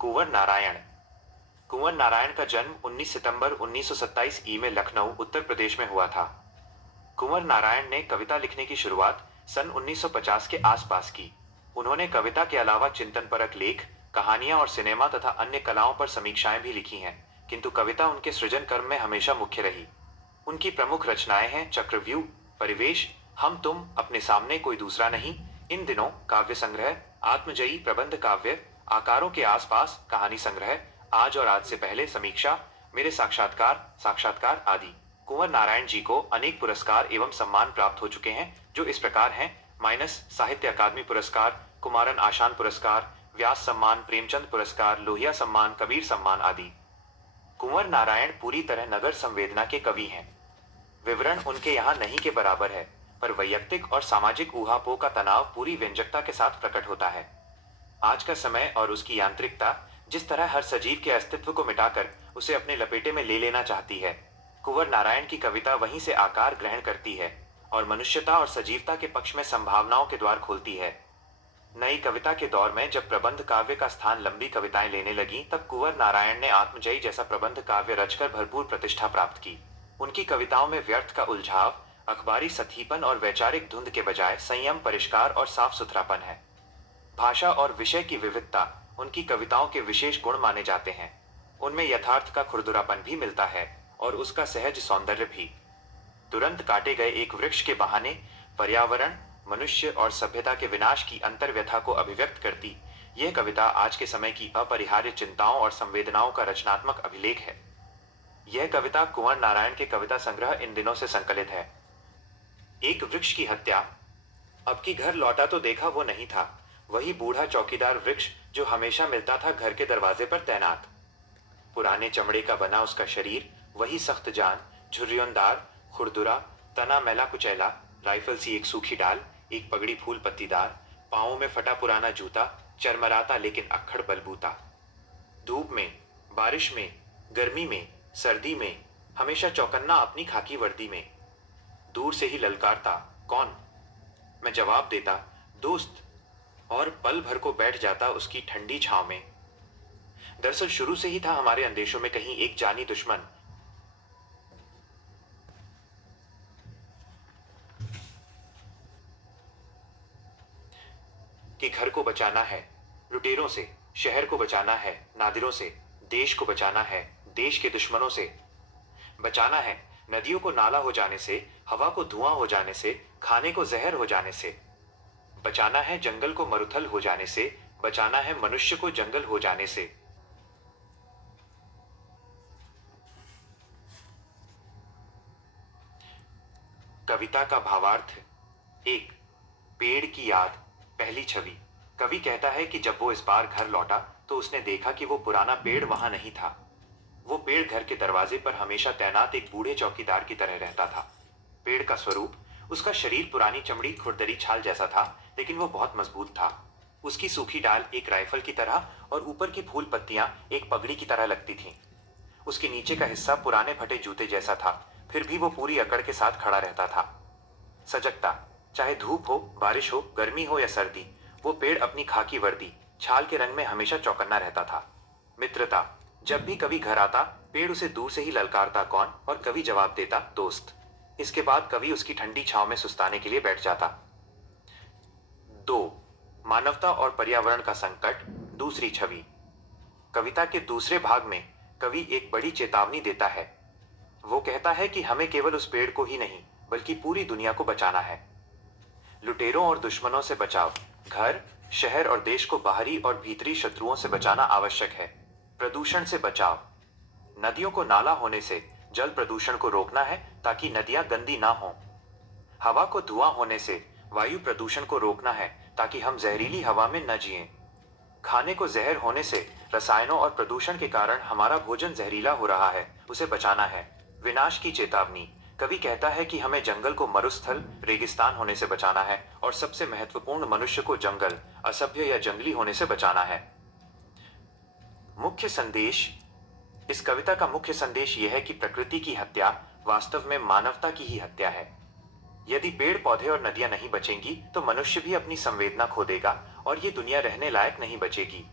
कुंवर नारायण। कुंवर नारायण का जन्म 19 सितंबर 1927 में लखनऊ, उत्तर प्रदेश में हुआ था। कुंवर नारायण ने कविता लिखने की शुरुआत सन 1950 के आसपास की। उन्होंने कविता के अलावा चिंतनपरक लेख, कहानियां और सिनेमा तथा अन्य कलाओं पर समीक्षाएं भी लिखी हैं, किंतु कविता उनके सृजन कर्म में हमेशा मुख्य रही। उनकी प्रमुख रचनाएं हैं चक्रव्यूह, परिवेश, हम तुम, अपने सामने कोई दूसरा नहीं, इन दिनों, काव्य संग्रह, आत्मजयी, प्रबंध काव्य, आकारों के आसपास, कहानी संग्रह, आज और आज से पहले, समीक्षा, मेरे साक्षात्कार, साक्षात्कार आदि। कुंवर नारायण जी को अनेक पुरस्कार एवं सम्मान प्राप्त हो चुके हैं, जो इस प्रकार हैं: माइनस साहित्य अकादमी पुरस्कार, कुमारन आशान पुरस्कार, व्यास सम्मान, प्रेमचंद पुरस्कार, लोहिया सम्मान, कबीर सम्मान आदि। कुंवर नारायण पूरी तरह नगर संवेदना के कवि हैं। विवरण उनके यहाँ नहीं के बराबर है, पर वैयक्तिक और सामाजिक ऊहापोह का तनाव पूरी व्यंजकता के साथ प्रकट होता है। आज का समय और उसकी यांत्रिकता जिस तरह हर सजीव के अस्तित्व को मिटाकर उसे अपने लपेटे में ले लेना चाहती है, कुंवर नारायण की कविता वहीं से आकार ग्रहण करती है और मनुष्यता और सजीवता के पक्ष में संभावनाओं के द्वार खोलती है। नई कविता के दौर में जब प्रबंध काव्य का स्थान लंबी कविताएं लेने लगी, तब कुंवर नारायण ने आत्मजयी जैसा प्रबंध काव्य रचकर भरपूर प्रतिष्ठा प्राप्त की। उनकी कविताओं में व्यर्थ का उलझाव, अखबारी सतीपन और वैचारिक धुंध के बजाय संयम, परिष्कार और साफ सुथरापन है। भाषा और विषय की विविधता उनकी कविताओं के विशेष गुण माने जाते हैं। उनमें यथार्थ का खुरदुरापन भी मिलता है और उसका सहज सौंदर्य भी। तुरंत काटे गए एक वृक्ष के बहाने पर्यावरण, मनुष्य और सभ्यता के विनाश की अंतर्व्यथा को अभिव्यक्त करती यह कविता आज के समय की अपरिहार्य चिंताओं और संवेदनाओं का रचनात्मक अभिलेख है। यह कविता कुंवर नारायण के कविता संग्रह इन दिनों से संकलित है। एक वृक्ष की हत्या। अब की घर लौटा तो देखा वो नहीं था, वही बूढ़ा चौकीदार वृक्ष जो हमेशा मिलता था घर के दरवाजे पर तैनात। पुराने चमड़े का बना उसका शरीर, वही सख्त जान, झुर्रियोंदार, खुरदुरा, तना मैला कुचैला, राइफल सी एक सूखी डाल, एक पगड़ी फूल पत्तीदार, पांवों में फटा पुराना जूता, चरमराता लेकिन अक्खड़ बलबूता। धूप में, बारिश में, गर्मी में, सर्दी में, हमेशा चौकन्ना अपनी खाकी वर्दी में। दूर से ही ललकारता, कौन? मैं जवाब देता, दोस्त, और पल भर को बैठ जाता उसकी ठंडी छांव में। दरअसल शुरू से ही था हमारे अंदेशों में कहीं एक जानी दुश्मन कि घर को बचाना है लुटेरों से, शहर को बचाना है नादिरों से, देश को बचाना है देश के दुश्मनों से। बचाना है नदियों को नाला हो जाने से, हवा को धुआं हो जाने से, खाने को जहर हो जाने से। बचाना है जंगल को मरुथल हो जाने से, बचाना है मनुष्य को जंगल हो जाने से। कविता का भावार्थ। एक, पेड़ की याद, पहली छवि। कवि कहता है कि जब वो इस बार घर लौटा तो उसने देखा कि वो पुराना पेड़ वहां नहीं था। वो पेड़ घर के दरवाजे पर हमेशा तैनात एक बूढ़े चौकीदार की तरह रहता था। पेड़ का स्वरूप, उसका शरीर पुरानी चमड़ी खुरदरी छाल जैसा था, लेकिन वो बहुत मजबूत था। उसकी सूखी डाल एक राइफल की तरह और ऊपर की फूल पत्तियां एक पगड़ी की तरह लगती थीं। उसके नीचे का हिस्सा पुराने फटे जूते जैसा था, फिर भी वो पूरी अकड़ के साथ खड़ा रहता था। सजगता, चाहे धूप हो, बारिश हो, गर्मी हो या सर्दी, वो पेड़ अपनी खाकी वर्दी, छाल के रंग में हमेशा चौकन्ना रहता था। मित्रता, जब भी कवि घर आता, पेड़ उसे दूर से ही ललकारता, कौन? और कवि जवाब देता, दोस्त। इसके बाद कवि उसकी ठंडी छांव में सुस्ताने के लिए बैठ जाता। 2, मानवता और पर्यावरण का संकट, दूसरी छवि। कविता के दूसरे भाग में कवि एक बड़ी चेतावनी देता है। वो कहता है कि हमें केवल उस पेड़ को ही नहीं, बल्कि पूरी दुनिया को बचाना है। लुटेरों और दुश्मनों से बचाव, घर, शहर और देश को बाहरी और भीतरी शत्रुओं से बचाना आवश्यक है। प्रदूषण से बचाव, नदियों को नाला होने से जल प्रदूषण को रोकना है ताकि नदियां गंदी ना हों। हवा को धुआं होने से वायु प्रदूषण को रोकना है ताकि हम जहरीली हवा में न जिएं। खाने को जहर होने से रसायनों और प्रदूषण के कारण हमारा भोजन जहरीला हो रहा है, उसे बचाना है। विनाश की चेतावनी, कवि कहता है कि हमें जंगल को मरुस्थल, रेगिस्तान होने से बचाना है और सबसे महत्वपूर्ण, मनुष्य को जंगल, असभ्य या जंगली होने से बचाना है। मुख्य संदेश। इस कविता का मुख्य संदेश यह है कि प्रकृति की हत्या वास्तव में मानवता की ही हत्या है। यदि पेड़ पौधे और नदियां नहीं बचेंगी तो मनुष्य भी अपनी संवेदना खो देगा और ये दुनिया रहने लायक नहीं बचेगी।